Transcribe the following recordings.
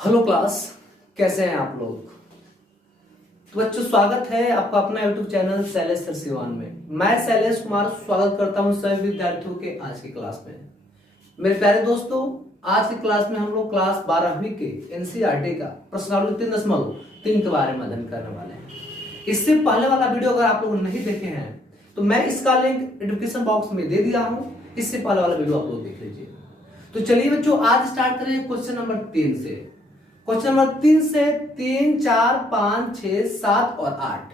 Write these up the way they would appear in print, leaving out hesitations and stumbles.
Hello class, कैसे हैं आप लोग। तो बच्चों, स्वागत है आपका अपना YouTube channel Shailesh sir Siwan में। मैं शैलेश कुमार स्वागत करता हूं सभी विद्यार्थियों के आज की क्लास में। मेरे प्यारे दोस्तों, आज की क्लास में हम लोग क्लास 12वीं के एनसीईआरटी का प्रश्नावली 3.3 के बारे में अध्ययन करने वाले हैं। इससे पहले वाला वीडियो अगर आप लोग नहीं देखे हैं तो मैं इसका लिंक डिस्क्रिप्शन बॉक्स में दे दिया हूं। इससे पहले वाला वीडियो आप लोग देख लीजिए। तो चलिए बच्चों, आज स्टार्ट करें क्वेश्चन नंबर 3 से। क्वेश्चन नंबर 3 से 3, 4, 5, 6, 7 और 8,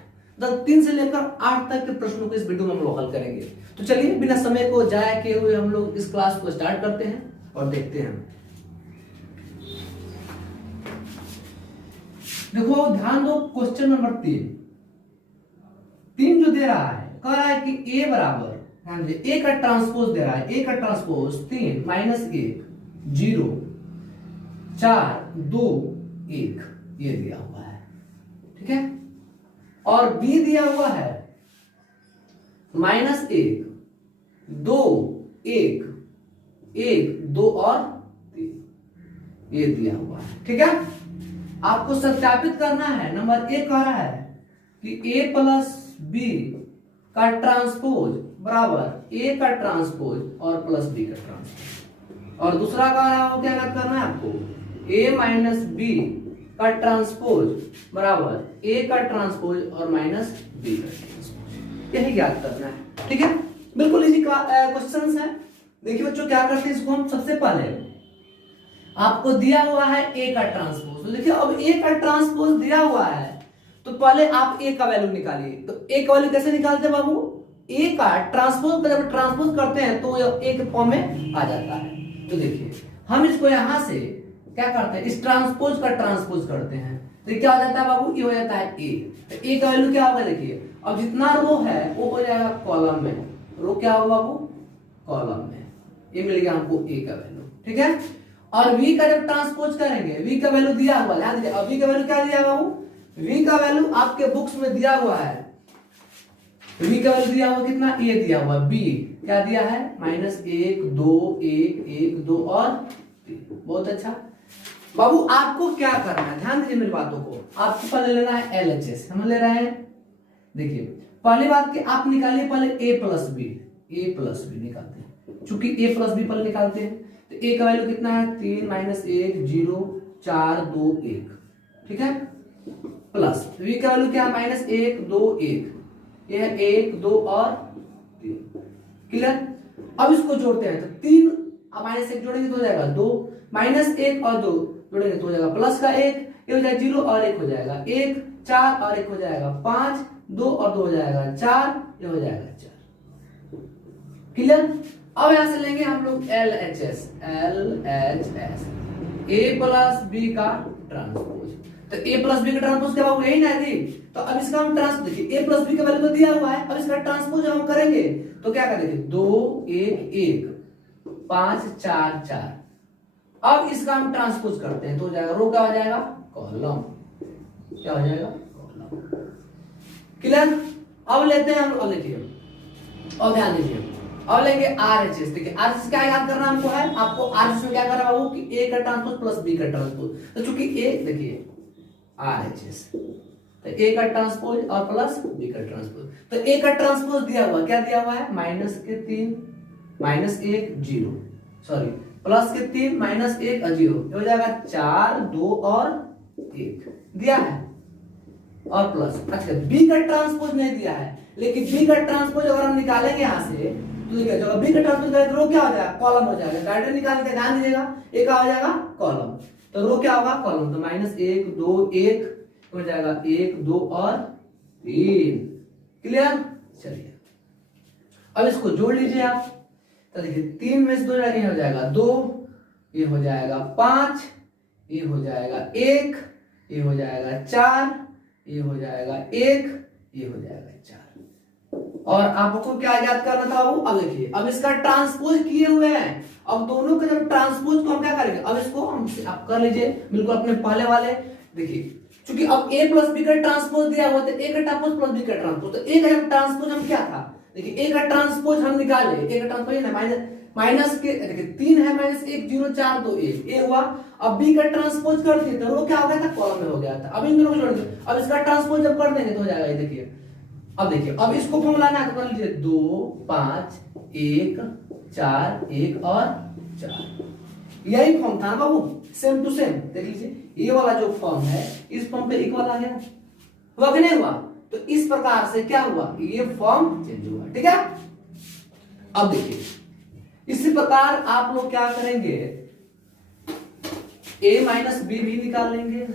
3 से लेकर 8 तक के प्रश्नों को इस वीडियो में हम लोग हल करेंगे। तो चलिए बिना समय को जाया किए हुए हम लोग इस क्लास को स्टार्ट करते हैं और देखते हैं। देखो, ध्यान दो, क्वेश्चन नंबर 3 जो दे रहा है, कह रहा है कि ए बराबर, ध्यान दे, ए का ट्रांसपोज दे रहा है। ए का ट्रांसपोज 3 - 1 0 4 2 1 ये दिया हुआ है, ठीक है। और बी दिया हुआ है -1 2 1 1 2 और 3 ये दिया हुआ है, ठीक है। आपको सत्यापित करना है। नंबर 1 कह रहा है कि a प्लस बी का ट्रांसपोज बराबर a का ट्रांसपोज और प्लस b का ट्रांसपोज। और दूसरा कह रहा है, क्या याद करना है आपको, a माइनस बी का ट्रांसपोज बराबर a का ट्रांसपोज और माइनस b का ट्रांसपोज। यही याद करना है, ठीक है। बिल्कुल इजी क्वेश्चंस है। देखिए बच्चों, क्या करते हैं इसको हम। सबसे पहले आपको दिया हुआ है a का ट्रांसपोज। तो देखिए, अब a का ट्रांसपोज दिया हुआ है तो पहले आप a का वैल्यू निकालिए। तो a का वैल्यू कैसे निकालते हैं बाबू, a का ट्रांसपोज का जब ट्रांसपोज करते हैं तो a के फॉर्म में आ जाता है। तो देखिए, हम इसको यहां से क्या करते हैं, इस ट्रांसपोज का ट्रांसपोज करते हैं तो क्या हो जाता है बाबू, ये हो जाता है a। तो a का वैल्यू क्या होगा, देखिए, अब जितना रो है वो हो जाएगा कॉलम में। रो क्या होगा बाबू, कॉलम में। ये मिल गया हमको a का वैल्यू, ठीक है। और v का जब ट्रांसपोज करेंगे, v का वैल्यू दिया हुआ है, ध्यान दीजिए। अब v का वैल्यू क्या दिया हुआ बाबू, v का वैल्यू आपके बुक्स में दिया हुआ है। v का वैल्यू दिया हुआ कितना, a दिया हुआ, b क्या दिया है, -1 2 1 1 2 और 3। बहुत अच्छा बाबू, आपको क्या करना है, ध्यान दीजिए मेरी बातों को। आपको पहले लेना है LHS, हम ले रहे हैं। देखिए, पहली बात कि आप निकालिए पहले a प्लस बी निकालते हैं। चूंकि a प्लस बी पहले निकालते हैं तो a का वैल्यू कितना है, 3 - 1 0 4 2 1, ठीक है। प्लस v का वैल्यू क्या है, -1 2 1, ये है 1 2 और 3। क्लियर। अब इसको जोड़ते हैं तो 3 -1 जोड़ेंगे तो हो जाएगा 2, -1 और 2 जोड़ेंगे तो हो जाएगा प्लस का 1, ये हो जाएगा 0 और 1 हो जाएगा 1, 4 और 1 हो जाएगा 5, 2 और 2 हो जाएगा 4, ये हो जाएगा 4। क्लियर। अब यहां से लेंगे हम लोग LHS a प्लस बी का ट्रांसपोज। तो a प्लस बी का ट्रांसपोज क्या होगा, यही ना है। तो अब इसका हम ट्रांस, देखिए a प्लस बी का वैल्यू तो दिया हुआ है। अब इसका ट्रांसपोज जब हम करेंगे तो क्या करेंगे, 2 1 1 5 4 4। अब इसका हम ट्रांसपोज करते हैं तो हो जाएगा, रो क्या हो जाएगा, कॉलम। क्या हो जाएगा, कॉलम। क्लियर। अब लेते हैं हम, अब देखिए, और ध्यान दीजिए, अब लेंगे RHS। देखिए RHS क्या याद करना हमको है, आपको RHS में क्या करना है कि a का ट्रांसपोज प्लस b का ट्रांसपोज। तो चूंकि a, देखिए RHS, तो a का ट्रांसपोज और प्लस b का ट्रांसपोज। तो a का ट्रांसपोज दिया हुआ, क्या दिया हुआ है, -3 -1 0, सॉरी प्लस के 3 -1 और 0, हो जाएगा 4 2 और 1 दिया है। और प्लस, अच्छा b का ट्रांसपोज नहीं दिया है, लेकिन b का ट्रांसपोज अगर हम निकालेंगे यहां से तो देखिए, जब b का ट्रांसपोज करें तो रो क्या हो जाएगा, कॉलम हो जाएगा। डायरेक्ट निकाल के ध्यान दीजिएगा, a का हो जाएगा कॉलम, तो रो क्या होगा, कॉलम। तो -1 2 1 हो जाएगा 1 2 और 3। क्लियर। चलिए अब इसको जोड़ लीजिए आप। तो देखिए, 3 में से 2 ये हो जाएगा 2, ये हो जाएगा 5, ये हो जाएगा 1, ये हो जाएगा 4, ये हो जाएगा 1, ये हो जाएगा 4। और आपको क्या याद करना था वो, अब देखिए, अब इसका ट्रांसपोज किए हुए हैं। अब दोनों के जब ट्रांसपोज को हम क्या करेंगे, अब इसको हम आप कर लीजिए बिल्कुल अपने पहले वाले। देखिए, क्योंकि अब a प्लस बी का ट्रांसपोज दिया हुआ था, a का ट्रांसपोज प्लस b का ट्रांसपोज। तो a का ट्रांसपोज हम क्या था, देखिए a का ट्रांसपोज हम निकाले, a का ट्रांसपोज है माइनस के देखिए 3 है माइनस 1 0 4 2 1 ये हुआ। अब बी का ट्रांसपोज कर दिए तो रो क्या हो गया था, कॉलम में हो गया था। अब इन दोनों को जोड़ दिए, अब इसका ट्रांसपोज जब कर देंगे तो हो जाएगा। ये देखिए अब देखिए, अब इसको फॉर्मूला ना तो कर लीजिए 2 5 1 4 1 और 4। यही फॉर्म था ना बाबू, सेम टू सेम। देख लीजिए ये वाला जो फॉर्म है इस फॉर्म पे इक्वल आ गया, हुआ कि नहीं हुआ? तो इस प्रकार से क्या हुआ, ये फॉर्म चेंज हुआ। ठीक है, अब देखिए इसी प्रकार आप लोग क्या करेंगे, a माइनस बी भी निकाल लेंगे।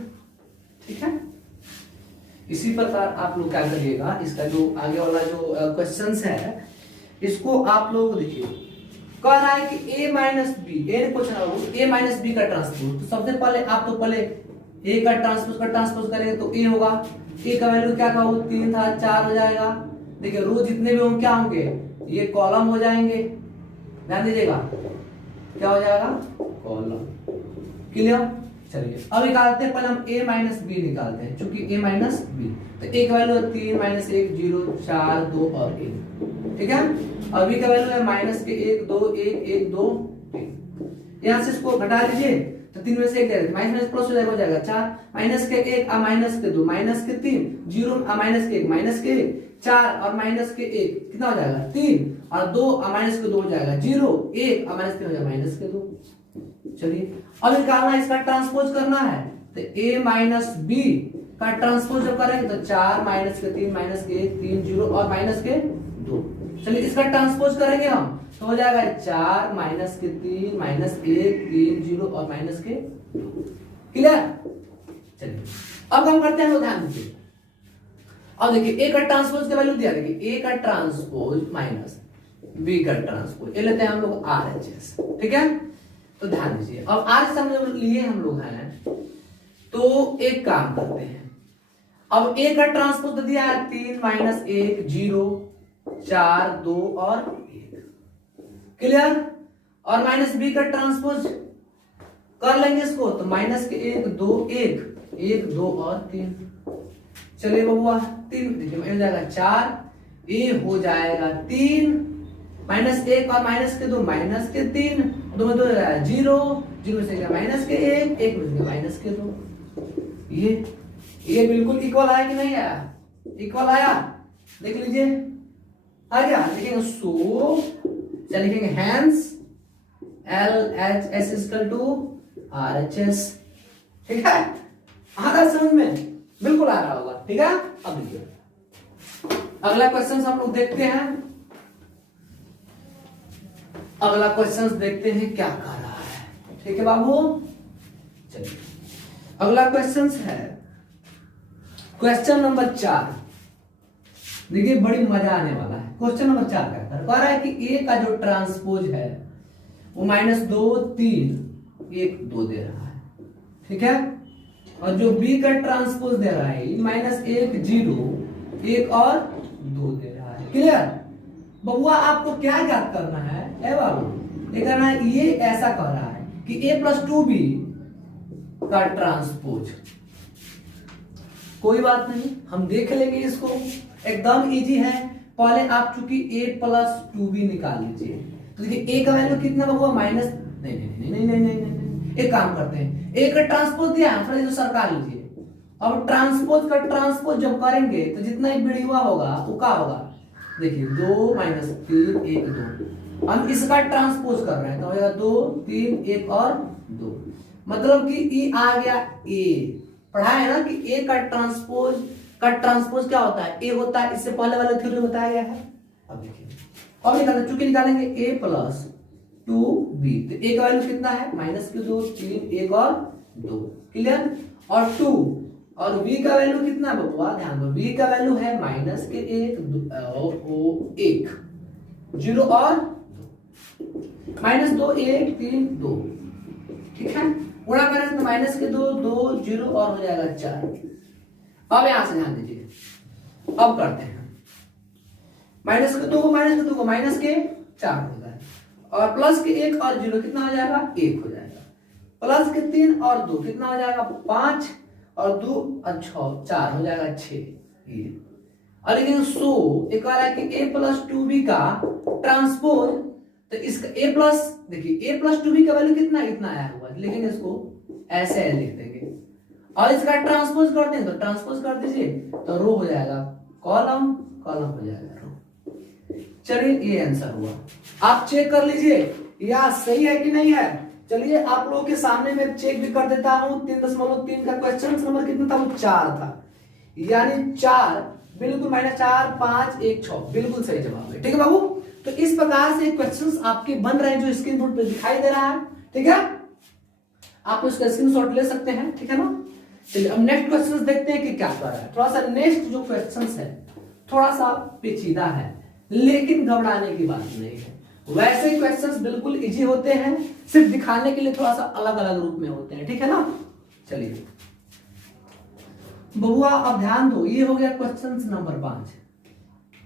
ठीक है, इसी प्रकार आप लोग क्या करिएगा, इसका जो आगे वाला जो क्वेश्चंस है इसको आप लोग देखिए, कह रहा है कि a माइनस बी, ए ने पूछा a माइनस बी का ट्रांसपोज। तो सबसे पहले आप तो पहले a का ट्रांसपोज करेंगे तो a होगा, a का वैल्यू क्या था, वो 3 था, 4 हो जाएगा। देखिए रो जितने भी होंगे क्या होंगे, ये कॉलम हो जाएंगे। ध्यान दीजिएगा क्या हो जाएगा, कॉलम। क्लियर? चलिए अब निकालते हैं, पहले हम a माइनस बी निकालते हैं, क्योंकि a माइनस बी तो a का वैल्यू है 3 माइनस 1 0 4 2 और 1। ठीक है, और b का वैल्यू है माइनस के 1 2 1 1 2 3। यहां से इसको घटा लीजिए तो 3 में से 1 जाएगा, माइनस प्लस हो जाएगा 4 माइनस के 1 और माइनस के 2 माइनस के 3 0 और माइनस के 1 माइनस के 1 4 और माइनस के 1 कितना हो जाएगा 3 और 2 और माइनस के 2 हो जाएगा 0 1 और माइनस के हो जाएगा माइनस के 2। चलिए अब निकालना, इसका ट्रांसपोज करना है तो a माइनस बी का ट्रांसपोज जब करेंगे तो 4 माइनस के 3 माइनस के 1 3 0 और माइनस के 2। चलिए इसका ट्रांसपोज करेंगे हम तो हो जाएगा 4 माइनस के 3 माइनस 1 3 0 और माइनस के 2। क्लियर? चलिए अब हम करते हैं, तो ध्यान दीजिए। अब देखिए a का ट्रांसपोज का वैल्यू दिया, देखिए a का ट्रांसपोज माइनस b का ट्रांसपोज, ये लेते हैं हम लोग RHS। ठीक है, तो ध्यान दीजिए अब आज समझ लिए हम लोग हैं, तो एक काम करते हैं। अब a का ट्रांसपोज तो दिया है 3 माइनस 1 0 4 2 और 1। क्लियर? और माइनस b का ट्रांसपोज कर लेंगे इसको तो माइनस के 1 2 1 1 2 और 3। चलिए बबुआ 3 देखिए हो जाएगा 4, a हो जाएगा 3 माइनस 1 और माइनस के 2 माइनस के 3 2 में 2 हो जाएगा 0 0 से माइनस के 1 1 में से माइनस के 2। ये बिल्कुल इक्वल आया कि नहीं आया, इक्वल आया, देख लीजिए आ गया। लिखेंगे सो, चलिए लिखेंगे hence LHS equal to RHS। ठीक है, आ रहा समझ में, बिल्कुल आ रहा होगा। ठीक है, अब देखिए अगला क्वेश्चन हम लोग देखते हैं, अगला क्वेश्चन देखते हैं क्या कर रहा है। ठीक है बाबू, चलिए अगला क्वेश्चन है क्वेश्चन नंबर 4। देखिए बड़ी मजा आने वाला है। क्वेश्चन नंबर 4 क्या कह रहा है कि a का जो ट्रांसपोज है वो -2 3 1 2 दे रहा है। ठीक है, और जो b का ट्रांसपोज दे रहा है -1 0 1 और 2 दे रहा है। क्लियर? बबुआ आपको क्या याद करना है, ए बाबू ये करना है, ये ऐसा कह रहा है कि a + 2b का ट्रांसपोज। कोई बात नहीं, हम देख लेंगे इसको, एकदम इजी है। पहले आप चूंकि a + 2b निकाल लीजिए तो देखिए a का वैल्यू कितना बबुआ माइनस, नहीं नहीं नहीं नहीं नहीं नहीं, एक काम करते हैं, a का ट्रांसपोज दिया है, थोड़ा सरका लीजिए। अब ट्रांसपोज का ट्रांसपोज जब करेंगे तो जितना ही बिड़ुआ होगा वो क्या होगा, देखिए 2 - 3 1 2। हम इसका ट्रांसपोज कर रहे हैं तो हो जाएगा 2 3 1 और 2, मतलब कि ई आ गया a। पढ़ा है ना कि a का ट्रांसपोज क्या होता है, a होता है, इससे पहले वाले थ्योरी बताया गया है। अब देखिए अब निकालेंगे, चूंकि निकालेंगे a + 2b तो a का वैल्यू कितना है -2 3 1 और 2। क्लियर? और 2 और b का वैल्यू कितना बबुआ, ध्यान दो, b का वैल्यू है -1 1 0 और -2 1 3 2। ठीक है, गुणा करें तो -2 2 0 और हो जाएगा 4। अब यहां से ध्यान दीजिए, अब करते हैं -2 को -4 होता है और +1 और 0 कितना हो जाएगा 1 हो जाएगा, +3 और 2 कितना हो जाएगा 5 और 2 और 6 4 हो जाएगा 6। ये और लेकिन सो एक बार है कि a + 2b का ट्रांसपोज, तो इसका a प्लस, देखिए a प्लस 2b का वैल्यू कितना, इतना आया हुआ है, लेकिन इसको ऐसे लिख देंगे और इसका ट्रांसपोज कर देंगे, तो ट्रांसपोज कर दीजिए तो रो हो जाएगा कॉलम, कॉलम हो जाएगा रो। चलिए ये आंसर हुआ, आप चेक कर लीजिए या सही है कि नहीं है। चलिए आप लोगों के सामने मैं चेक भी कर देता हूं। 3.3 का क्वेश्चन नंबर कितना था, वो 4 था, यानी 4 बिल्कुल -4 5 1 6 बिल्कुल सही जवाब है। ठीक है बाबू, तो इस प्रकार से क्वेश्चंस आपके बन रहे हैं जो स्क्रीन बोर्ड पे दिखाई दे रहा है। ठीक है, आप उसका स्क्रीनशॉट ले सकते हैं। ठीक है ना, चलिए अब नेक्स्ट क्वेश्चंस देखते हैं कि क्या कर रहा है। थोड़ा सा नेक्स्ट जो क्वेश्चंस है थोड़ा सा पेचीदा है, लेकिन घबराने की बात नहीं है। वैसे क्वेश्चंस बिल्कुल इजी होते हैं, सिर्फ दिखाने के लिए थोड़ा सा अलग अलग रूप में होते हैं। ठीक है ना, चलिए बबुआ अब ध्यान दो, ये हो गया क्वेश्चन नंबर 5।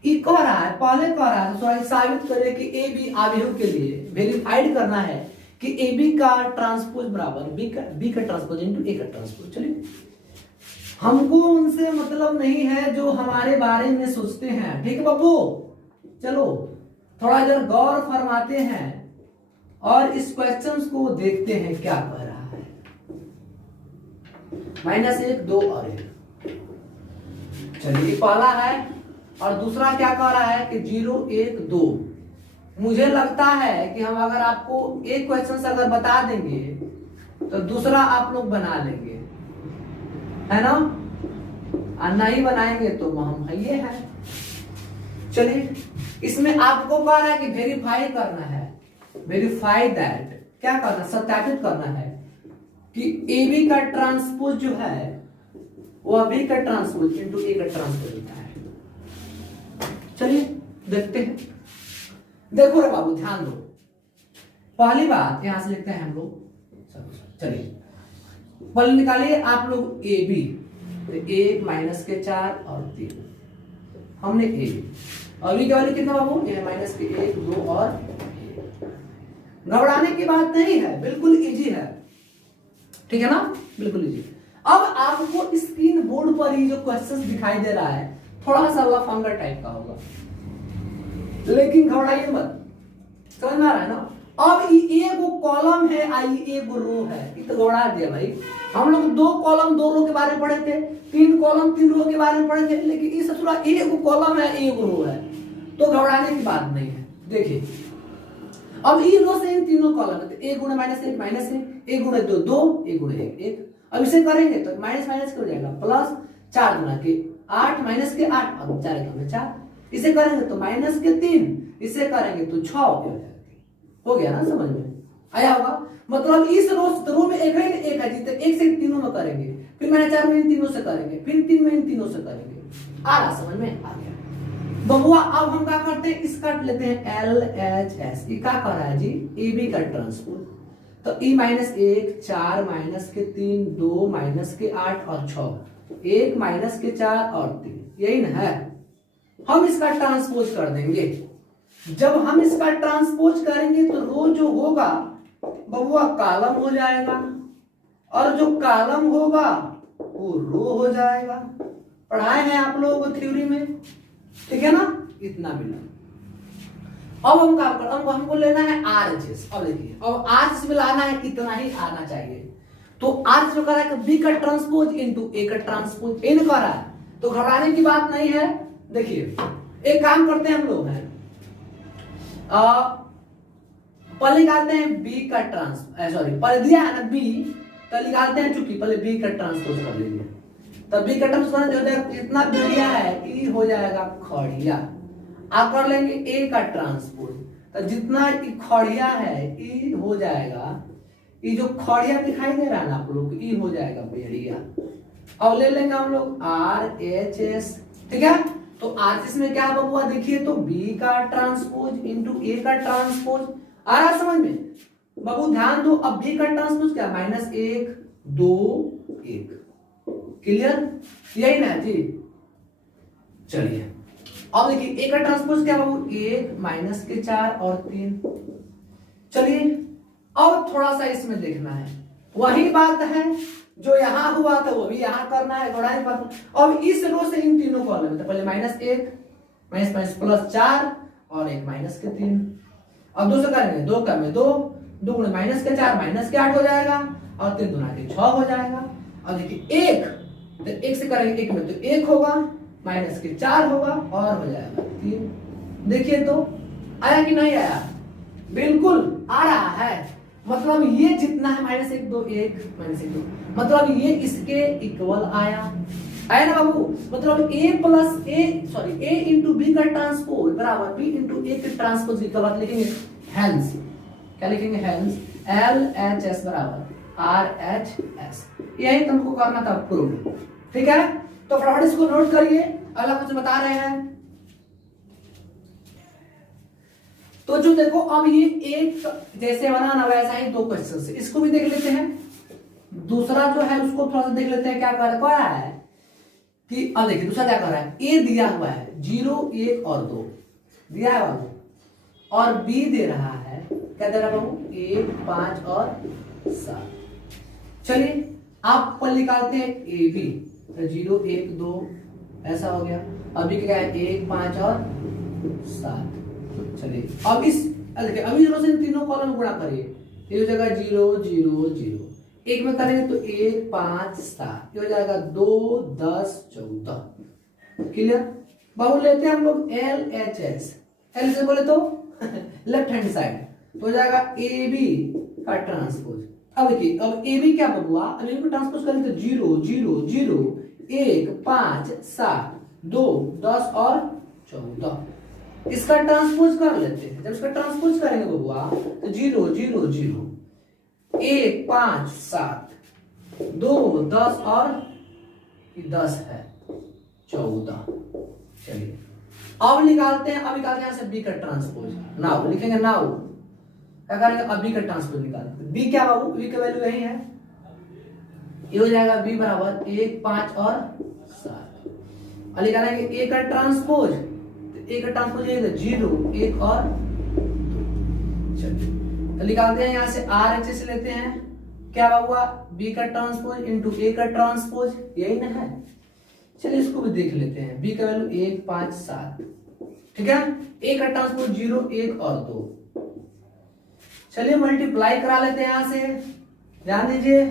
ये कह रहा है, पहले कह रहा है थोड़ा साबित करे कि ए बी आव्यूह के लिए वेरीफाइड करना है कि ए बी का ट्रांसपोज बराबर बी का ट्रांसपोज इनटू ए का ट्रांसपोज। चलिए हमको उनसे मतलब नहीं है जो हमारे बारे में सोचते हैं। ठीक है बाबू, चलो थोड़ा इधर गौर फरमाते हैं और इस क्वेश्चन को देखते हैं क्या कह रहा है। -1 2 और 1, चलिए पहला है और दूसरा क्या कह रहा है कि 0 1 2। मुझे लगता है कि हम अगर आपको एक क्वेश्चन अगर बता देंगे तो दूसरा आप लोग बना लेंगे, है ना, और नहीं बनाएंगे तो हम ये है। चलिए इसमें आपको कह रहा है कि वेरीफाई करना है, वेरीफाई दैट, क्या करना, सत्यापित करना है कि ए बी का ट्रांसपोज जो है वो बी का ट्रांसपोज इनटू ए का ट्रांसपोज होता है। चलिए देखते हैं। देखो रे बाबू ध्यान दो, पहली बात यहां से लिखते हैं हम लोग। चलिए पहले निकालिए आप लोग ए बी, तो 1 -4 और 3 हमने ए बी, और बी का वैल्यू कितना बाबू, ये -1 2 और 1। घबराने की बात नहीं है, बिल्कुल इजी है। ठीक है ना, बिल्कुल इजी। अब आपको स्क्रीन बोर्ड पर ही जो क्वेश्चंस दिखाई दे रहा है थोड़ा सा लफंगा टाइप का होगा, लेकिन घबराइए मत, समझ में आ रहा है ना। अब ये एगो कॉलम है, आई एगो रो है, ये तो घबरा दिया भाई। हम लोग 2 कॉलम 2 रो के बारे में पढ़े थे, 3 कॉलम 3 रो के बारे में पढ़े थे, लेकिन ये ससुरा एगो कॉलम है एगो रो है, तो घबराने की बात नहीं है। देखिए अब ई रो से इन तीनों कॉलम है, तो 1 गुणे -1 -1, 1 गुणे 2 2, 1 गुणे 1 1। अब इसे करेंगे तो माइनस माइनस हो जाएगा प्लस, 4 गुना के 8 माइनस के 8 और 4 गुना 4। इसे करेंगे तो माइनस के 3, इसे करेंगे तो 6 हो गया ना, समझ में आया होगा। मतलब इस रो में एक है जीते, एक से तीनों में करेंगे, फिर -4 में इन तीनों से करेंगे, फिर 3 में इन तीनों से करेंगे। आ रहा समझ में, आ गया बबुआ। अब हम क्या करते हैं, इसका लेते हैं LHS। ये क्या कर रहा है जी, AB का ट्रांसपोज, तो E -1 4 माइनस के 3 2 माइनस के 8 और 6 1 माइनस के 4 और 3, यही ना है। हम इसका ट्रांसपोज कर देंगे। जब हम इसका ट्रांसपोज करेंगे तो रो जो होगा बबुआ कॉलम हो जाएगा, और जो कॉलम होगा वो रो हो जाएगा। पढ़ाए हैं आप लोगों को थ्योरी में, ठीक है ना, इतना मिला। अब हम क्या कर, अब हमको लेना है RHS। अब देखिए, अब RHS में लाना है, इतना ही आना चाहिए। तो RHS में कह रहा है कि B का ट्रांसपोज इनटू A का ट्रांसपोज इन कर रहा है, तो घबराने की बात नहीं है। देखिए एक काम करते हैं हम लोग हैं, पहले निकालते हैं B का पहले दिया है ना B, तो निकालते हैं, चूंकि पहले B का ट्रांसपोज कर लीजिए। तब B का ट्रांसपोज जितना दिया है E हो जाएगा खड़िया। आप कर लेंगे A का ट्रांसपोज, तो जितना खड़िया है E हो जाएगा, ये जो खड़िया दिखाई दे रहा है ना आप लोग, E हो जाएगा बेड़िया। अब ले लेंगे हम लोग RHS, ठीक है। तो RHS में क्या बबुआ, देखिए तो B का ट्रांसपोज इनटू A का ट्रांसपोज। आ रहा समझ में बाबू, ध्यान दो। अब B का ट्रांसपोज क्या, -1 2 1, क्लियर, यही ना जी। चलिए अब देखिए A का ट्रांसपोज क्या बाबू, 1 माइनस के 4 और 3। चलिए अब थोड़ा सा इसमें देखना है, वही बात है जो यहां हुआ था वो भी यहां करना है, थोड़ा ही बात। अब इस रो से इन तीनों कॉलम, तो पहले -1 माइनस प्लस 4 और 1 माइनस के 3। अब 2 से करेंगे, 2 का में 2, 2 गुणे माइनस के 4, माइनस के 8 हो जाएगा, और 3 दूना के 6 हो जाएगा। और देखिए 1, तो 1 से करेंगे 1 में तो 1 होगा, माइनस के 4 होगा, और हो जाएगा 3। देखिए तो आया कि नहीं आया? बिल्कुल आ रहा है। मतलब ये जितना है -1 2 1 -1 2, मतलब ये इसके इक्वल आया ना बाबू। मतलब a इंटू बी का ट्रांसपोज बराबर b इंटू ए के ट्रांसपोज की बात लिखेंगे। हेंस क्या लिखेंगे? हेंस LHS बराबर RHS। यही तुमको करना था प्रूव। ठीक है, तो फटाफट इसको नोट करिए, अगला कुछ बता रहे हैं। तो जो देखो अब ये एक जैसे बनाना वैसा ही 2 क्वेश्चन से इसको भी देख लेते हैं। दूसरा जो है उसको थोड़ा सा देख लेते हैं क्या कर रहा है कि अब देखिए दूसरा क्या कर रहा है। ए दिया हुआ है 0 1 और 2 दिया है बाबू, और बी दे रहा है क्या दे रहा है बाबू? 1 5 और 7। चलिए आप पर निकालते हैं ए बी, 0 1 2 ऐसा हो गया। अभी क्या है? 1 5 और 7। चलिए अब देखिए अभी 0 से इन तीनों कॉलम गुणा करिए। ये हो जाएगा 0 0 0, एक में करेंगे तो 1 5 7, ये हो जाएगा 2 10 14। क्लियर बाबू? लेते हैं हम लोग LHS। एल से बोले तो लेफ्ट हैंड साइड, तो हो जाएगा AB का ट्रांसपोज। अब देखिए अब AB क्या बबुआ? अब इनको ट्रांसपोज करेंगे तो 0 0 0 1 5 7 2 10 और 14। इसका ट्रांसपोज कर लेते हैं। जब इसका ट्रांसपोज करेंगे बबुआ तो 0 0 0 1 5 7 2 10 और 10 है 14। चलिए अब निकालते हैं, अब निकालते हैं यहाँ से बी का ट्रांसपोज। नाउ लिखेंगे, नाउ क्या करेंगे? अब बी का ट्रांसपोज निकालते हैं। बी क्या बाबू? बी का वैल्यू यही है, ये हो जाएगा बी बराबर 1 5 और 7। अब निकालेंगे ए का ट्रांसपोज, ए का ट्रांसपोज ये 0 1 और 2। चलिए तो निकालते हैं यहाँ से RHS लेते हैं। क्या हुआ? बी का ट्रांसपोज इंटू ए का ट्रांसपोज, यही ना है। चलिए इसको भी देख लेते हैं। बी का वैल्यू 1 5 7, ठीक है। ए का ट्रांसपोज 0 1 और 2। चलिए मल्टीप्लाई करा लेते हैं यहाँ से, ध्यान दीजिए।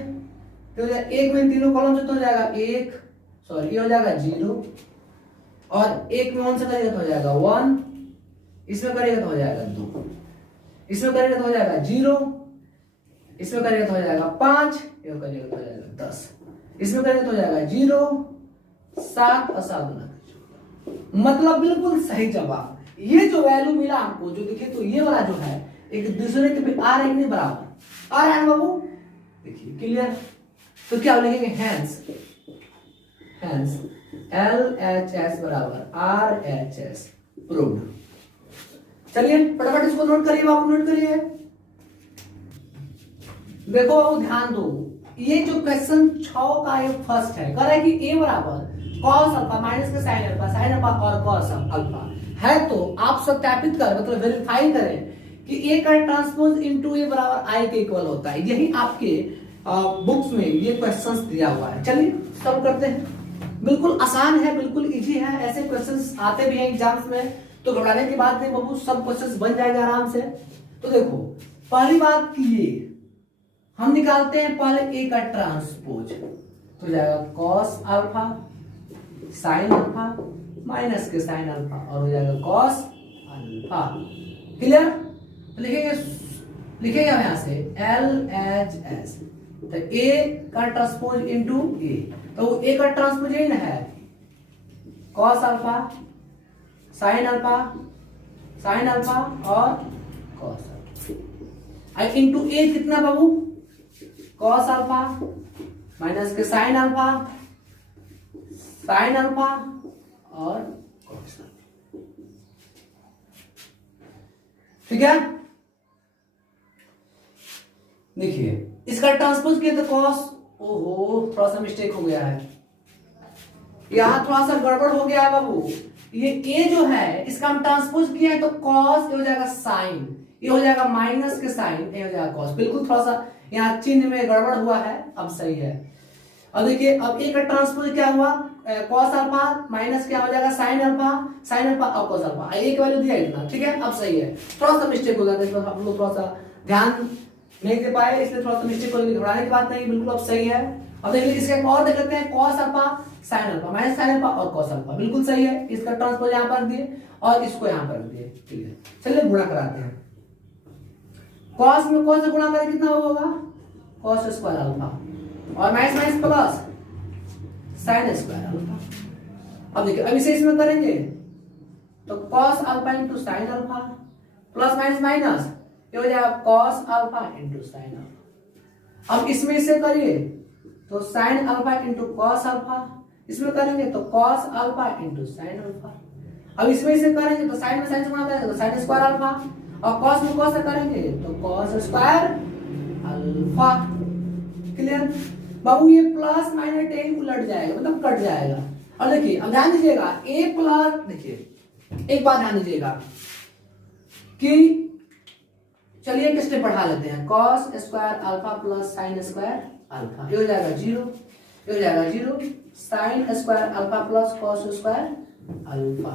तो एक में तीनों कॉलम से तो हो जाएगा 1, सॉरी ये हो जाएगा 0, और एक में 1 से करेगा तो हो जाएगा 1, इसमें करेगा तो हो जाएगा 2, इसमें करेगा तो हो जाएगा 0, इसमें करेगा तो हो जाएगा 5, ये करेगा तो हो जाएगा 10, इसमें करेगा तो हो जाएगा 0 7 और 7 गुना। मतलब बिल्कुल सही जवाब। ये जो वैल्यू मिला आपको, जो देखिए तो ये वाला जो है एक दूसरे के पे आ रही नहीं बराबर आ रहा है बाबू, देखिए क्लियर। तो क्या लिखेंगे? हेंस LHS बराबर RHS प्रूव्ड। चलिए फटाफट इसको नोट करिए बाबू, नोट करिए। देखो बाबू ध्यान दो, ये जो क्वेश्चन 6 का ये फर्स्ट है, कह रहा है कि ए बराबर cos अल्फा माइनस का साइन अल्फा और cos अल्फा है। तो आप सत्यापित कर मतलब वेरीफाई करें कि ए का ट्रांसपोज इनटू ए बराबर आई के इक्वल होता है। यही आपके बुक्स में ये क्वेश्चंस दिया हुआ है। चलिए सब करते हैं। बिल्कुल आसान है, बिल्कुल इजी है। ऐसे क्वेश्चंस आते भी हैं एग्जाम्स में, तो घबराने की बात नहीं बाबू, सब क्वेश्चंस बन जाएगा आराम से। तो देखो पहली बात की ये हम निकालते हैं पहले ए का ट्रांसपोज, तो जाएगा cos alpha sine alpha minus के साइन अल्फा और हो जाएगा cos अल्फा। क्लियर? लिखेंगे हम यहां से LHS, तो ए का ट्रांसपोज इनटू ए, तो ए का ट्रांसपोज यही ना है cos अल्फा साइन अल्फा और cos अल्फा। इनटू ए कितना बाबू? cos अल्फा माइनस के साइन अल्फा और cos अल्फा। ठीक है, देखिए इसका ट्रांसपोज किया तो cos, ओहो थोड़ा सा मिस्टेक हो गया है, यहां थोड़ा सा गड़बड़ हो गया है बाबू। ये a जो है इसका हम ट्रांसपोज किया है तो cos, ये हो जाएगा साइन, ये हो जाएगा माइनस के साइन, ये हो जाएगा cos। बिल्कुल थोड़ा सा यहाँ चिन्ह में गड़बड़ हुआ है, अब सही है। और देखिए अब ए का ट्रांसपोज क्या हुआ, कॉस अल्फा माइनस क्या हो जाएगा साइन अल्फा और कॉस अल्फा, ए की वैल्यू दिया इतना, ठीक है। अब सही है, थोड़ा सा मिस्टेक हो गया था, हम लोग थोड़ा सा ध्यान नहीं दे पाए, इसलिए थोड़ा सा मिस्टेक हो गई, घबराने की बात नहीं, बिल्कुल अब सही है। अब देखिए इसका एक और देख लेते हैं, cos alpha sine alpha minus sine alpha और कॉस अल्फा, बिल्कुल सही है। इसका ट्रांसपोज यहाँ पर दिए और इसको यहाँ पर दिए, ठीक है। चलिए गुणा कराते हैं, कॉस में कॉस से गुणा करें कितना होगा, कॉस स्क्वायर अल्फा और minus minus plus sine square alpha. अब देखिए अब इसे इसमें करेंगे तो cos alpha into sine alpha plus minus minus ये हो जाएगा cos alpha into sine alpha. अब इसमें इसे करिए तो sign alpha into cos alpha, इसमें करेंगे तो cos alpha into sine alpha. अब इसमें इसे करेंगे तो साइन में साइन से गुणा करेंगे तो साइन स्क्वायर अल्फा और कॉस में कॉस से करेंगे तो कॉस स्क्वायर अल्फा। क्लियर बाबू, ये प्लस माइनस टेन उलट जाएगा, मतलब कट जाएगा। और देखिए अब ध्यान दीजिएगा ए प्लस, देखिए एक बात ध्यान दीजिएगा कि चलिए एक स्टेप बढ़ा लेते हैं, cos square alpha plus sine square alpha, ये हो जाएगा 0, ये हो जाएगा 0, sine square alpha plus cos square alpha.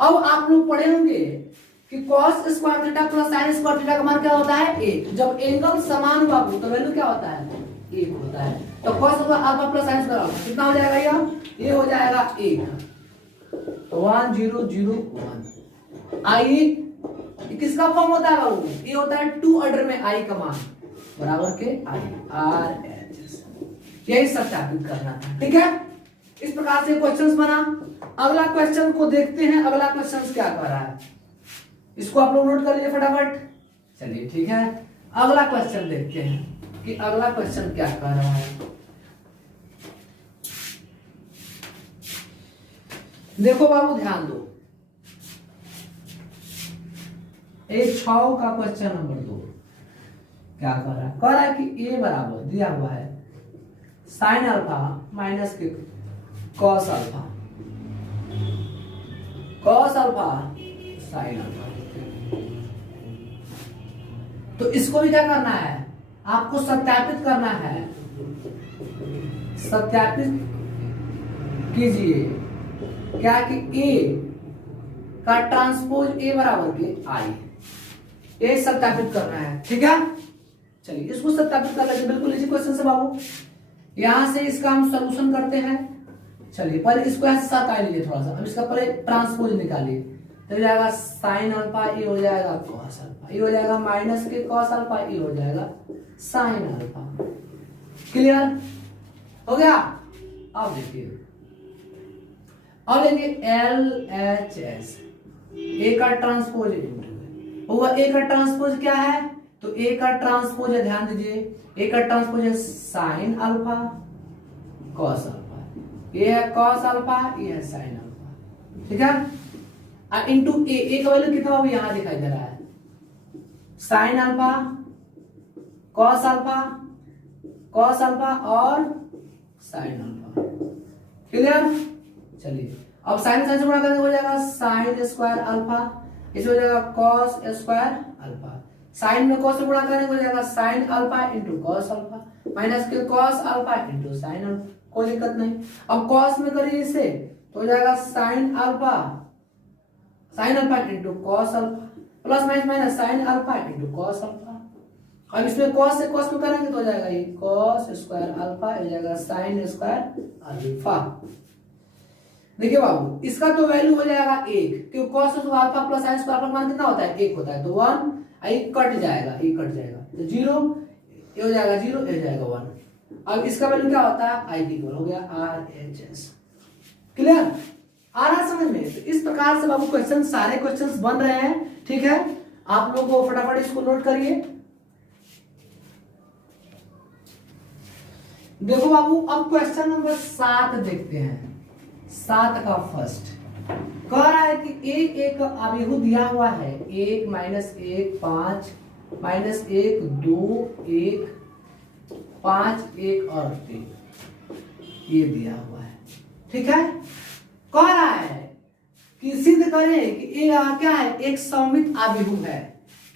अब आप लोग पढ़े होंगे कि cos square theta plus sine square theta का मान क्या होता है 1, जब एंगल समान हुआ तो वैल्यू क्या होता है 1 होता है। तो cos alpha plus sine square alpha कितना हो जाएगा, ये हो जाएगा 1, 1 0 0 1। आई किसका फॉर्म होता है बाबू, ये होता है 2 ऑर्डर में आई का मान बराबर के आई आर एच एस, यही सत्यापित करना था, ठीक है। इस प्रकार से क्वेश्चंस बना। अगला क्वेश्चन को देखते हैं, अगला क्वेश्चन क्या कर रहा है, इसको आप लोग नोट कर लीजिए फटाफट। चलिए ठीक है, अगला क्वेश्चन देखते हैं कि अगला क्वेश्चन क्या कर रहा है। देखो बाबू ध्यान दो, एक 6 का क्वेश्चन नंबर 2 क्या कर रहा है, कह रहा है कि ए बराबर दिया हुआ है साइन अल्फा माइनस के कॉस अल्फा साइन अल्फा। तो इसको भी क्या करना है, आपको सत्यापित करना है, सत्यापित कीजिए क्या कि ए का ट्रांसपोज ए बराबर के आई, ये सत्यापित करना है, ठीक है। चलिए इसको सत्यापित कर लेते, बिल्कुल इसी क्वेश्चन से बाबू। यहां से इसका हम सॉल्यूशन करते हैं। चलिए पहले इसको ऐसे सताई लीजिए थोड़ा सा, अब इसका पहले ट्रांसपोज निकालिए तो जाएगा साइन अल्फा, ये हो जाएगा कॉस अल्फा, ये हो जाएगा माइनस के कॉस अल्फा, ये हो जाएगा साइन अल्फा। क्लियर हो गया। अब देखिए अब देखिए एल एच एस, ए का ट्रांसपोज होगा, ए का ट्रांसपोज क्या है, तो ए का ट्रांसपोज है, ध्यान दीजिए ए का ट्रांसपोज है साइन अल्फा कॉस अल्फा, ये है कॉस अल्फा, ये है साइन अल्फा, ठीक है। इंटू ए का वैल्यू कितना होगा यहां दिखाई दे रहा है, साइन अल्फा कॉस अल्फा और साइन अल्फा। क्लियर। चलिए अब साइन साइन से गुणा करेंगे हो जाएगा साइन स्क्वायर अल्फा, इसे हो जाएगा कॉस स्क्वायर अल्फा, साइन में कॉस से गुणा करेंगे हो जाएगा sine alpha into cos alpha minus के cos alpha into sine alpha, कोई दिक्कत नहीं। अब कॉस में करिए इसे तो हो जाएगा sine alpha into cos alpha plus minus minus sign alpha into cos alpha. अब इसमें कॉस से कॉस में करेंगे तो हो जाएगा ये कॉस स्क्वायर अल्फा, हो जाएगा साइन स्क्वायर अल्फा। देखिए बाबू इसका तो वैल्यू हो जाएगा 1, क्योंकि cos alpha plus sin square का मान कितना होता है 1 होता है, तो 1 आई कट जाएगा, ये कट जाएगा तो 0, ये हो जाएगा 0, ये हो जाएगा 1। अब इसका वैल्यू क्या होता है आई की इक्वल हो गया RHS। क्लियर आ रहा समझ में। तो इस प्रकार से बाबू क्वेश्चन सारे क्वेश्चंस बन रहे हैं, ठीक है। आप लोग को फटाफट इसको नोट करिए। देखो बाबू अब क्वेश्चन नंबर 7 देखते हैं। 7 का फर्स्ट कह रहा है कि एक अभिहु दिया हुआ है 1 माइनस 1 5 माइनस 1 2 1 5 1 और 3 ये दिया हुआ है, ठीक है। कह रहा है कि सिद्ध करें कि ये क्या है एक सममित अभिहु है।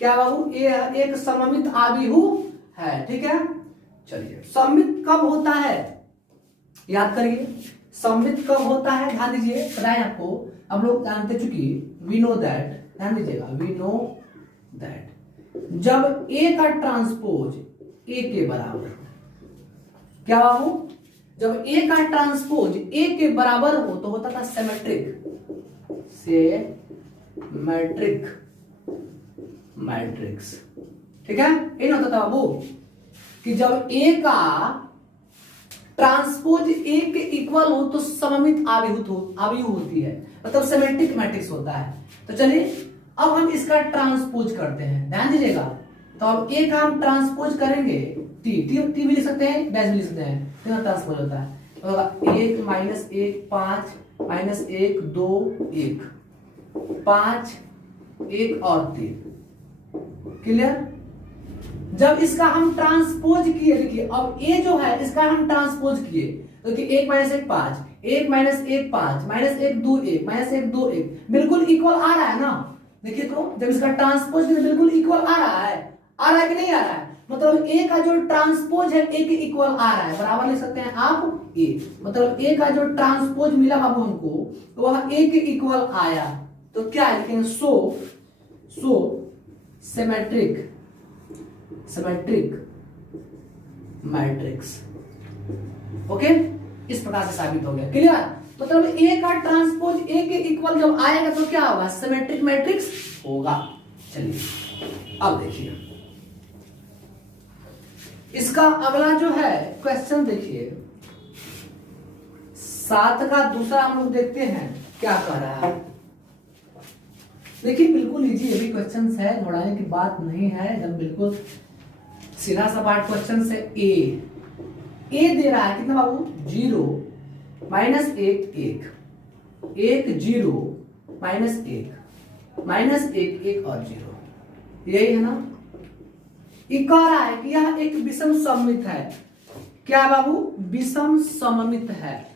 क्या बाबू ये एक सममित अभिहु है, ठीक है। चलिए सममित कब होता है, याद करिए सममित कब होता है, ध्यान दीजिए, पता है आपको, अब लोग जानते, चुकी वी नो दैट, ध्यान दीजिएगा, वी नो दैट जब ए का ट्रांसपोज ए के बराबर, क्या हो, जब ए का ट्रांसपोज ए के बराबर हो तो होता था सिमेट्रिक, सिमेट्रिक मैट्रिक्स। ठीक है, ये होता था बाबू कि जब ए का ट्रांसपोज ए के इक्वल हो तो सममित आव्यूह होती है, मतलब सिमेट्रिक मैट्रिक्स होता है। तो चलिए अब हम इसका ट्रांसपोज करते हैं, ध्यान दीजिएगा। तो अब ए का हम ट्रांसपोज करेंगे, टी भी लिख सकते हैं, डैश भी लिख सकते हैं, तो ट्रांसपोज होता है। तो होगा 1 -1 5 -1 2 1 5 1 और 3, क्लियर। जब इसका हम ट्रांसपोज किए, देखिए अब ए जो है इसका हम ट्रांसपोज किए, तो कि 1 -1 5 1 -1 5 -1 2 1 -1 2 1 बिल्कुल इक्वल आ रहा है ना। देखिए तो जब इसका ट्रांसपोज बिल्कुल इक्वल आ रहा है कि नहीं आ रहा है, मतलब ए का जो ट्रांसपोज है ए के इक्वल आ रहा है, बराबर लिख सकते हैं आप ए, मतलब ए का जो ट्रांसपोज मिला अब हमको वह ए के इक्वल आया, तो क्या लिखेंगे, सो सिमेट्रिक मैट्रिक्स। ओके, इस प्रकार से साबित हो गया, क्लियर। मतलब ए का ट्रांसपोज ए के इक्वल जब आएगा तो क्या होगा, सिमेट्रिक मैट्रिक्स होगा। चलिए अब देखिए इसका अगला जो है क्वेश्चन, देखिए 7 का दूसरा हम लोग देखते हैं क्या कर रहा है। देखिए बिल्कुल इजी ये भी क्वेश्चन है, घबराने की बात नहीं है, एकदम बिल्कुल सीधा सपाट क्वेश्चन से। ए दे रहा है कितना बाबू, 0 -1 1 1 0 -1 1 और 0, यही है ना। ये कह रहा है कि यह एक विषम सममित है, क्या बाबू, विषम सममित है।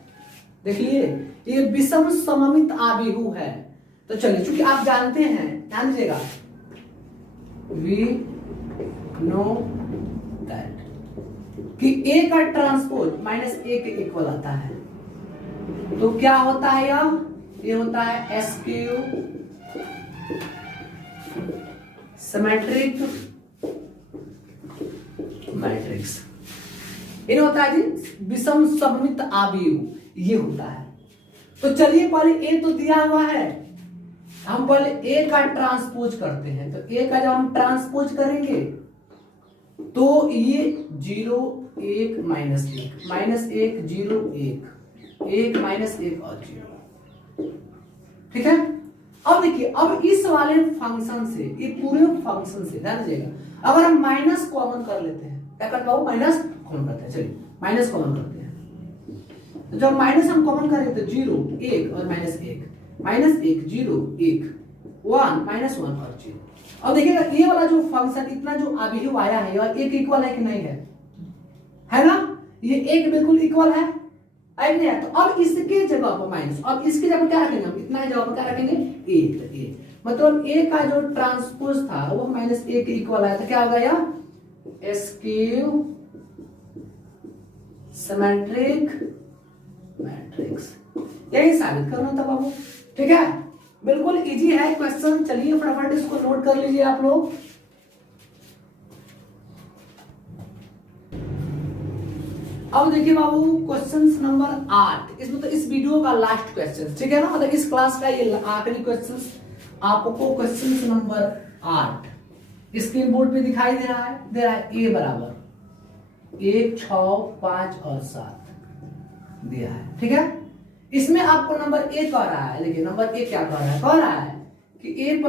देखिए ये विषम सममित आव्यूह है। तो चलिए चूंकि आप जानते हैं, ध्यान दीजिएगा, वी नो दैट कि ए का ट्रांसपोज -a के इक्वल आता है, तो क्या होता है ये होता है एसक्यू सिमेट्रिक मैट्रिक्स, ये होता है जी विषम सममित आव्यूह, ये होता है। तो चलिए पहले ए तो दिया हुआ है, हम पहले ए का ट्रांसपोज करते हैं। तो ए का जब हम ट्रांसपोज करेंगे तो ये 0 1 -1 -1 0 1 1 -1 और 0, ठीक है। अब देखिए अब इस वाले फंक्शन से, ये पूरे फंक्शन से ध्यान दीजिएगा, अगर हम माइनस कॉमन कर लेते हैं, क्या करता हूं, माइनस कॉमन करते हैं। चलिए माइनस कॉमन करते हैं, तो जब माइनस हम कॉमन करेंगे तो 0 1 और -1 -1 0 1 1 -1 और 0। अब देखिएगा ये वाला जो फंक्शन इतना जो आव्यूह आया है और एक इक्वल है कि नहीं है ना, ये एक बिल्कुल इक्वल है नहीं है। तो अब इसके जगह पर माइनस, अब इसके जगह पर क्या रखेंगे हम, इतना जगह पर क्या रखेंगे, ए, मतलब ए का जो ट्रांसपोज था वो -a के इक्वल आया, तो क्या होगा यह एसक्यू सिमेट्रिक मैट्रिक्स, यही साबित करना था बाबू, ठीक है। बिल्कुल इजी है क्वेश्चन, चलिए फटाफट इसको नोट कर लीजिए आप लोग। अब देखिए बाबू क्वेश्चन नंबर 8, इसमें तो इस वीडियो का लास्ट क्वेश्चन, ठीक है ना, मतलब इस क्लास का ये आखिरी क्वेश्चन आपको क्वेश्चन नंबर 8 स्क्रीन बोर्ड पे दिखाई दे रहा है ए बराबर 1 6 5 और 7 दिया है, ठीक है। इसमें आपको नंबर ए कह रहा है, देखिए नंबर ए क्या कह रहा है कि a + a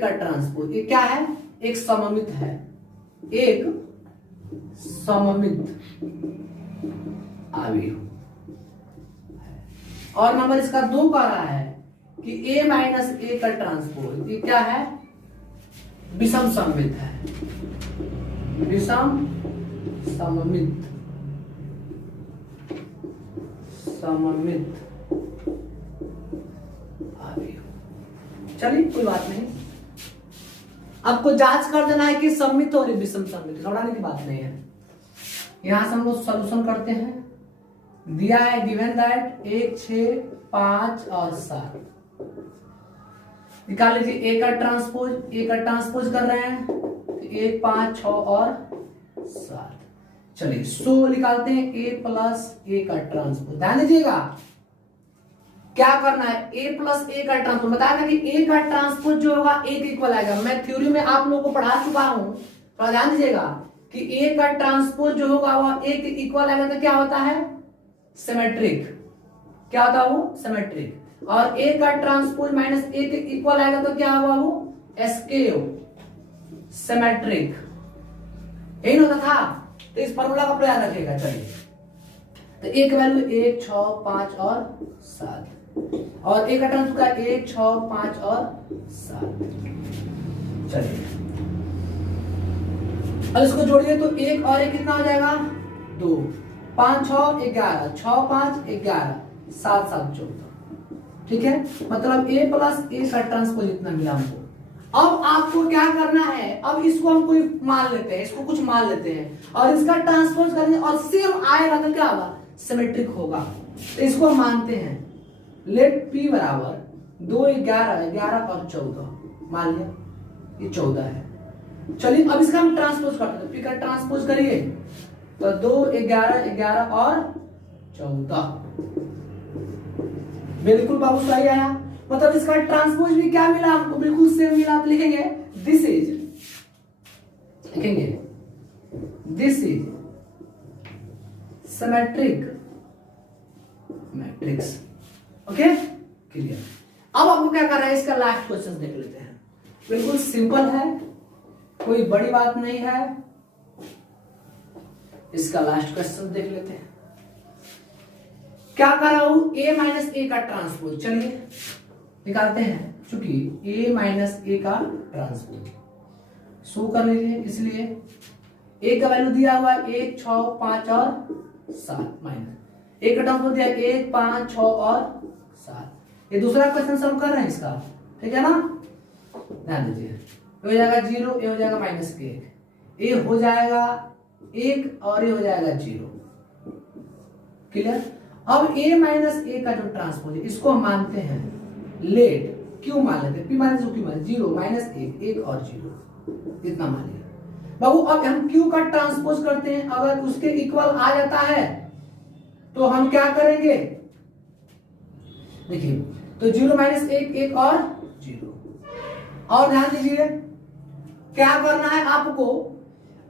का ट्रांसपोज, ये क्या है, एक सममित है, एक सममित आव्यूह, और नंबर इसका 2 कह रहा है कि a - a का ट्रांसपोज, ये क्या है, विषम सममित है, विषम सममित आव्यूह। चलिए कोई बात नहीं, आपको जांच कर देना है कि सममित और विषम सममित, घबराने की बात नहीं है। यहां से हम लोग सॉल्यूशन करते हैं, दिया है गिवन दैट 1 6 5 और 7 निकाल लीजिए। ए का ट्रांसपोज कर रहे हैं तो 1 5 6 और 7। चलिए सो निकालते हैं ए प्लस ए का ट्रांसपोज। ध्यान दीजिएगा क्या करना है, ए प्लस ए का ट्रांसपोज। बताया था कि ए का ट्रांसपोज जो होगा ए के इक्वल आएगा। मैं थ्योरी में आप लोगों को पढ़ा चुका हूं, तो ध्यान दीजिएगा कि ए का ट्रांसपोज जो होगा वह ए के इक्वल आएगा तो क्या होता है, सिमेट्रिक। क्या होता है वो, सिमेट्रिक। और ए का ट्रांसपोज माइनस ए के इक्वल आएगा तो क्या होगा वो, एस्केव, सिमेट्रिक। यही होता था, तो इस फॉर्मूला का प्रयास रखिएगा। चलिए तो ए का वैल्यू 1 6 5 और 7 और ए का ट्रांसपोज का 1 6 5 और 7। चलिए अब इसको जोड़िए तो 1 और 1 कितना हो जाएगा, 2 5 6 11 6 5 11 7 7 14। ठीक है, मतलब ए प्लस ए का ट्रांसपोज इतना मिला हमको। अब आपको क्या करना है, अब इसको हम कोई मान लेते हैं, इसको कुछ मान लेते हैं और इसका ट्रांसपोज करेंगे और सेम आएगा तो क्या होगा, सिमेट्रिक होगा। तो इसको हम मानते हैं लेट पी बराबर 2 11 11 और 14। मान लिया ये 14 है। चलिए अब इसका हम ट्रांसपोज करते हैं, पी का ट्रांसपोज करिए तो 2 11 11 और 14। बिल्कुल बाबू सही आया, मतलब इसका ट्रांसपोज भी क्या मिला हमको, बिल्कुल सेम मिला। तो लिखेंगे दिस इज, लिखेंगे this is symmetric matrix. Okay clear. अब आपको क्या करना है, इसका लास्ट क्वेश्चन देख लेते हैं। बिल्कुल सिंपल है, कोई बड़ी बात नहीं है। इसका लास्ट क्वेश्चन देख लेते हैं। क्या कर रहा हूं, a माइनस ए का ट्रांसपोज। चलिए निकालते हैं, चूंकि a माइनस ए का ट्रांसपोज शो कर लीजिए। इसलिए a का वैल्यू दिया हुआ है 1 6 5 और 7 माइनस ए का ट्रांसपोज दिया 1 5 6 और 7। ये दूसरा क्वेश्चन सॉल्व कर रहे हैं इसका, ठीक है ना। ध्यान दीजिए, ये हो जाएगा 0, ये हो जाएगा माइनस 1, ये हो जाएगा 1 और ये हो जाएगा 0। क्लियर। अब a माइनस ए का जो ट्रांसपोज है इसको हम मानते हैं लेट क्यों मान लेते हैं, p माइनस क्यों मान 0 माइनस 1 और 0 इतना मान लिया बाबू। अब हम q का ट्रांसपोज करते हैं, अगर उसके इक्वल आ जाता है तो हम क्या करेंगे, देखिए तो 0 माइनस 1 और 0। और ध्यान दीजिए क्या करना है आपको,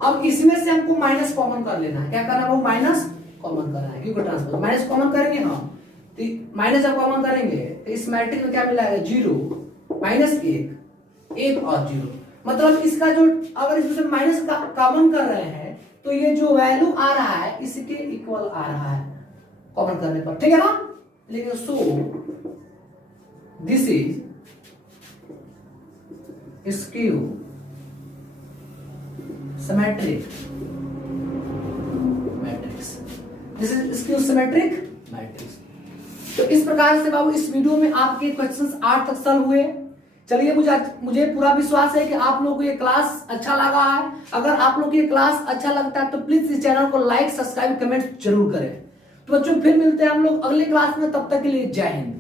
अब इसमें से हमको माइनस कॉमन कर लेना है। क्या करना है, वो माइनस कॉमन करना है, क्योंकि ट्रांसपोज माइनस कॉमन करेंगे हम, तो माइनस जब कॉमन करेंगे तो इस मैट्रिक्स में क्या मिलाएगा, 0 माइनस 1 और 0। मतलब इसका जो, अगर इसमें माइनस कॉमन कर रहे हैं तो ये जो वैल्यू आ रहा है इसके इक्वल आ रहा है कॉमन करने पर, ठीक है ना। लेकिन so this is skew symmetric matrix, this is skew symmetric matrix. तो इस प्रकार से बाबू इस वीडियो में आपके क्वेश्चंस 8 तक सॉल्व हुए। चलिए मुझे पूरा विश्वास है कि आप लोगों को ये क्लास अच्छा लगा है। अगर आप लोगों को ये क्लास अच्छा लगता है तो प्लीज इस चैनल को लाइक सब्सक्राइब कमेंट जरूर करें। तो बच्चों फिर मिलते हैं हम लोग अगले क्लास में, तब तक के लिए जय हिंद।